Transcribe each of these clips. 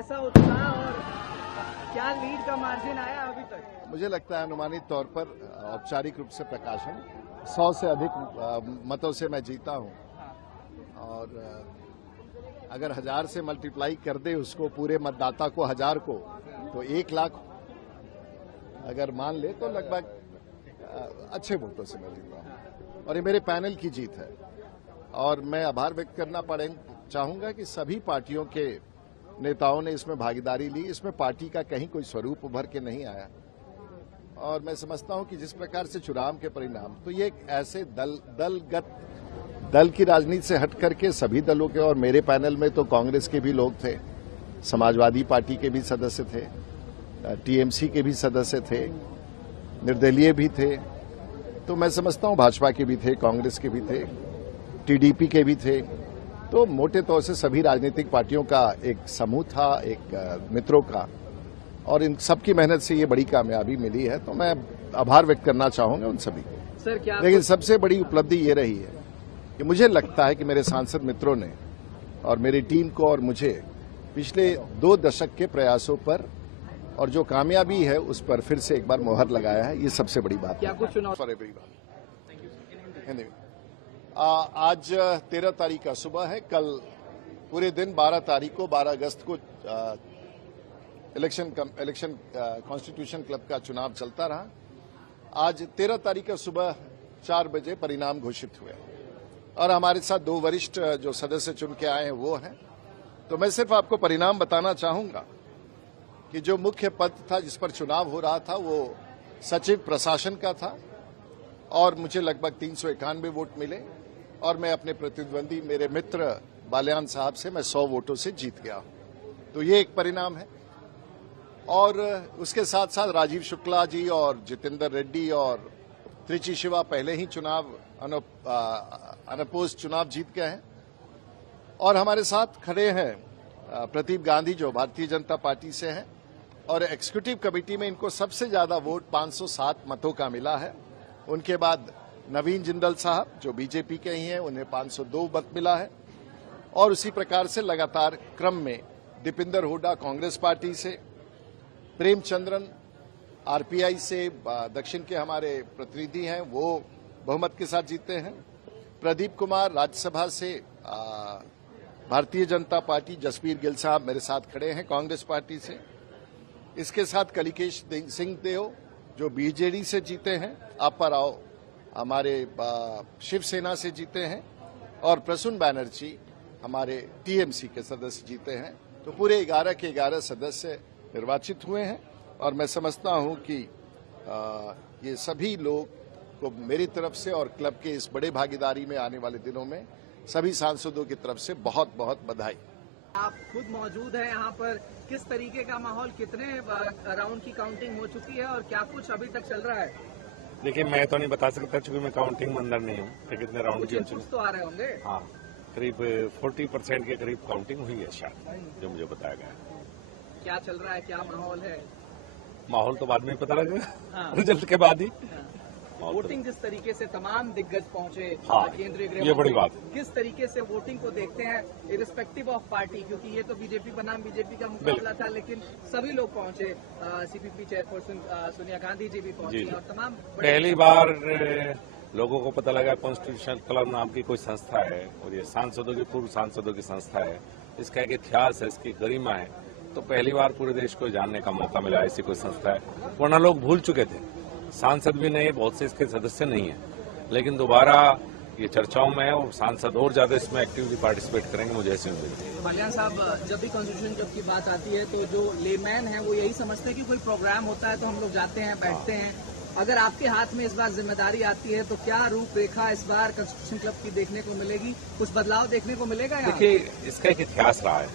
कैसा उत्साह और क्या लीड का मार्जिन आया अभी तक? मुझे लगता है अनुमानित तौर पर औपचारिक रूप से प्रकाशन 100 से अधिक मतों से मैं जीता हूं और अगर 1000 से मल्टीप्लाई कर दे उसको पूरे मतदाता को 1000 को तो 1 लाख अगर मान ले तो लगभग अच्छे वोटों से मैं जीता हूं और ये मेरे पैनल की जीत है। और मैं आभार व्यक्त करना चाहूंगा कि सभी पार्टियों के नेताओं ने इसमें भागीदारी ली। इसमें पार्टी का कहीं कोई स्वरूप उभर के नहीं आया और मैं समझता हूं कि जिस प्रकार से चुनाव के परिणाम तो ये एक ऐसे दल की राजनीति से हट करके सभी दलों के, और मेरे पैनल में तो कांग्रेस के भी लोग थे, समाजवादी पार्टी के भी सदस्य थे, टीएमसी के भी सदस्य थे, निर्दलीय भी थे, तो मैं समझता हूं भाजपा के भी थे, कांग्रेस के भी थे, टीडीपी के भी थे। तो मोटे तौर से सभी राजनीतिक पार्टियों का एक समूह था, एक मित्रों का, और इन सबकी मेहनत से ये बड़ी कामयाबी मिली है। तो मैं आभार व्यक्त करना चाहूंगा उन सभी को। सर क्या लेकिन सबसे बड़ी उपलब्धि ये रही है कि मुझे लगता है कि मेरे सांसद मित्रों ने और मेरी टीम को और मुझे पिछले 2 दशक के प्रयासों पर और जो कामयाबी है उस पर फिर से एक बार मोहर लगाया है। ये सबसे बड़ी बात क्या कुछ चुनाव फॉर एवरीवन। आज 13 तारीख का सुबह है। कल पूरे दिन 12 तारीख को 12 अगस्त को इलेक्शन कॉन्स्टिट्यूशन क्लब का चुनाव चलता रहा। आज 13 तारीख का सुबह 4 बजे परिणाम घोषित हुए और हमारे साथ 2 वरिष्ठ जो सदस्य चुन के आए हैं वो हैं। तो मैं सिर्फ आपको परिणाम बताना चाहूंगा कि जो मुख्य पद था जिस पर चुनाव हो रहा था वो सचिव प्रशासन का था और मुझे लगभग 391 वोट मिले और मैं अपने प्रतिद्वंदी मेरे मित्र बाल्यान साहब से मैं 100 वोटों से जीत गया हूं। तो ये एक परिणाम है। और उसके साथ साथ राजीव शुक्ला जी और जितेंद्र रेड्डी और त्रिची शिवा पहले ही अनअपोज्ड चुनाव जीत गए हैं। और हमारे साथ खड़े हैं प्रदीप गांधी जो भारतीय जनता पार्टी से हैं और एग्जीक्यूटिव कमेटी में इनको सबसे ज्यादा वोट 507 मतों का मिला है। उनके बाद नवीन जिंदल साहब जो बीजेपी के ही हैं उन्हें 502 मत मिला है। और उसी प्रकार से लगातार क्रम में दीपिंदर हुड्डा कांग्रेस पार्टी से, प्रेमचंद्रन आरपीआई से दक्षिण के हमारे प्रतिनिधि हैं वो बहुमत के साथ जीते हैं। प्रदीप कुमार राज्यसभा से भारतीय जनता पार्टी जसबीर गिल साहब मेरे साथ खड़े हैं कांग्रेस पार्टी से। इसके साथ कलिकेश सिंह देव जो बीजेडी से जीते हैं, आपा राव हमारे शिवसेना से जीते हैं और प्रसून बैनर्जी हमारे टीएमसी के सदस्य जीते हैं। तो पूरे 11 के 11 सदस्य निर्वाचित हुए हैं और मैं समझता हूं कि ये सभी लोग को मेरी तरफ से और क्लब के इस बड़े भागीदारी में आने वाले दिनों में सभी सांसदों की तरफ से बहुत बहुत बधाई। आप खुद मौजूद हैं यहाँ पर, किस तरीके का माहौल, कितने राउंड की काउंटिंग हो चुकी है और क्या कुछ अभी तक चल रहा है? देखिए मैं तो नहीं बता सकता क्योंकि मैं काउंटिंग में अंदर नहीं हूँ कि कितने राउंड की कुछ तो आ रहे होंगे। हाँ, करीब 40% के करीब काउंटिंग हुई है शायद, जो मुझे बताया गया है। क्या चल रहा है, क्या माहौल है? माहौल तो बाद में पता लगेगा, हाँ। रिजल्ट के बाद ही। वोटिंग जिस तरीके से तमाम दिग्गज पहुंचे, हाँ, केंद्रीय गृह ये बड़ी मंत्री, बात। किस तरीके से वोटिंग को देखते हैं इरिस्पेक्टिव ऑफ पार्टी, क्योंकि ये तो बीजेपी बनाम बीजेपी का मुकाबला था लेकिन सभी लोग पहुंचे, सीपीपी चेयरपर्सन सोनिया गांधी जी भी पहुंची और तमाम पहली बार लोगों को पता लगा कॉन्स्टिट्यूशन क्लब नाम की कोई संस्था है और ये सांसदों की, पूर्व सांसदों की संस्था है। इसका एक इतिहास है, इसकी गरिमा है। तो पहली बार पूरे देश को जानने का मौका मिला ऐसी कोई संस्था है। वरना लोग भूल चुके थे, सांसद भी नहीं, बहुत से इसके सदस्य नहीं है, लेकिन दोबारा ये चर्चाओं में है और सांसद और ज्यादा इसमें एक्टिवली पार्टिसिपेट करेंगे, मुझे ऐसी उम्मीद है। बाल्यान साहब, जब भी कॉन्स्टिट्यूशन क्लब की बात आती है तो जो लेमैन है वो यही समझते हैं कि कोई प्रोग्राम होता है तो हम लोग जाते हैं, बैठते हैं। अगर आपके हाथ में इस बार जिम्मेदारी आती है तो क्या रूपरेखा इस बार कॉन्स्टिट्यूशन क्लब की देखने को मिलेगी, कुछ बदलाव देखने को मिलेगा? देखिए इसका एक इतिहास रहा है,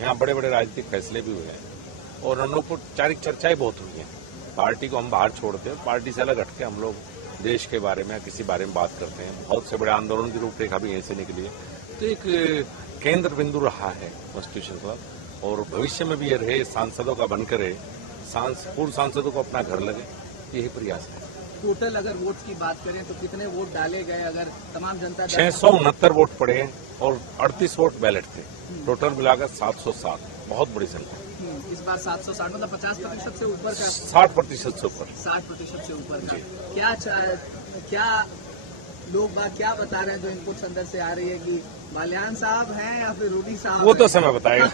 यहाँ बड़े बड़े राजनीतिक फैसले भी हुए हैं और अनौपचारिक चर्चाएं बहुत हुई हैं। पार्टी को हम बाहर छोड़ते हैं, पार्टी से अलग हटके हम लोग देश के बारे में किसी बारे में बात करते हैं। बहुत से बड़े आंदोलन की रूपरेखा भी यहीं से निकली है। तो एक केंद्र बिंदु रहा है कॉन्स्टिट्यूशन क्लब और भविष्य में भी ये रहे, सांसदों का बनकर रहे, पूर्व सांसदों को अपना घर लगे, यही प्रयास है। टोटल अगर वोट की बात करें तो कितने वोट डाले गए? अगर तमाम जनता 669 वोट पड़े और 38 वोट बैलेट थे, टोटल मिलाकर 707। बहुत बड़ी संख्या, इस बार 760 मतलब 50% से ऊपर का, 60% से ऊपर। 60% से ऊपर का। क्या लोग बात क्या बता रहे हैं जो इनपुट्स अंदर से आ रही है कि बालियान साहब हैं या फिर रूडी साहब वो तो हैं? समय बताएगा।